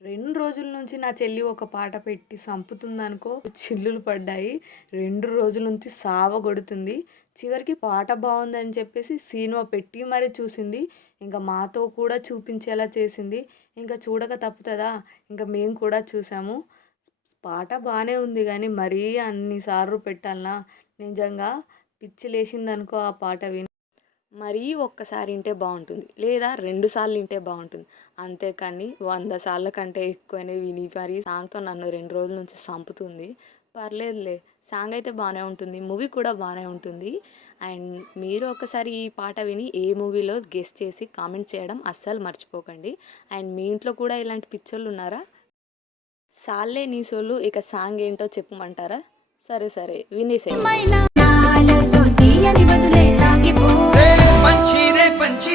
2 రోజుల నుంచి నా చెల్లి ఒక పాట పెట్టి సంపుతుందనుకో, చిల్లులు పడ్డాయి. 2 రోజుల నుంచి సావగొడుతుంది. చివరికి పాట బావుందని చెప్పేసి సినిమా పెట్టి మరి చూసింది. ఇంక మాతో కూడా చూపించేలా చేసింది. ఇంక చూడక తప్పుతదా? ఇంక మేము కూడా చూసాము. పాట బానే ఉంది గానీ, మరీ అన్ని సార్లు పెట్టాలనా? నిజంగా పిచ్చి లేసిందనుకో ఆ పాట విని. మరీ ఒక్కసారి ఇంటే బావుంటుంది. లేదా 2 సార్లు ఇంటే బావుంటుంది. అంతేకానీ 100 సార్ల కంటే ఎక్కువనే విని మరీ సాంగ్‌తో నన్ను 2 రోజుల నుంచి సంపుతుంది. పర్లేదులే. సాంగ్ అయితే బానే ఉంటుంది. మూవీ కూడా బానే ఉంటుంది. అండ్ మీరు ఒకసారి ఈ పాట విని ఏ మూవీలో గెస్ చేసి కామెంట్ చేయడం అస్సలు మర్చిపోకండి. అండ్ మీ ఇంట్లో కూడా ఇలాంటి పిచ్చోళ్ళున్నారా? సాల్లే నీ సొల్లు ఇక సాంగ్ ఏంటో చెప్పమంటారా? సరే వినేసేయండి. నాలో తీయని బదులై సాగిపో పంచి రే పంచి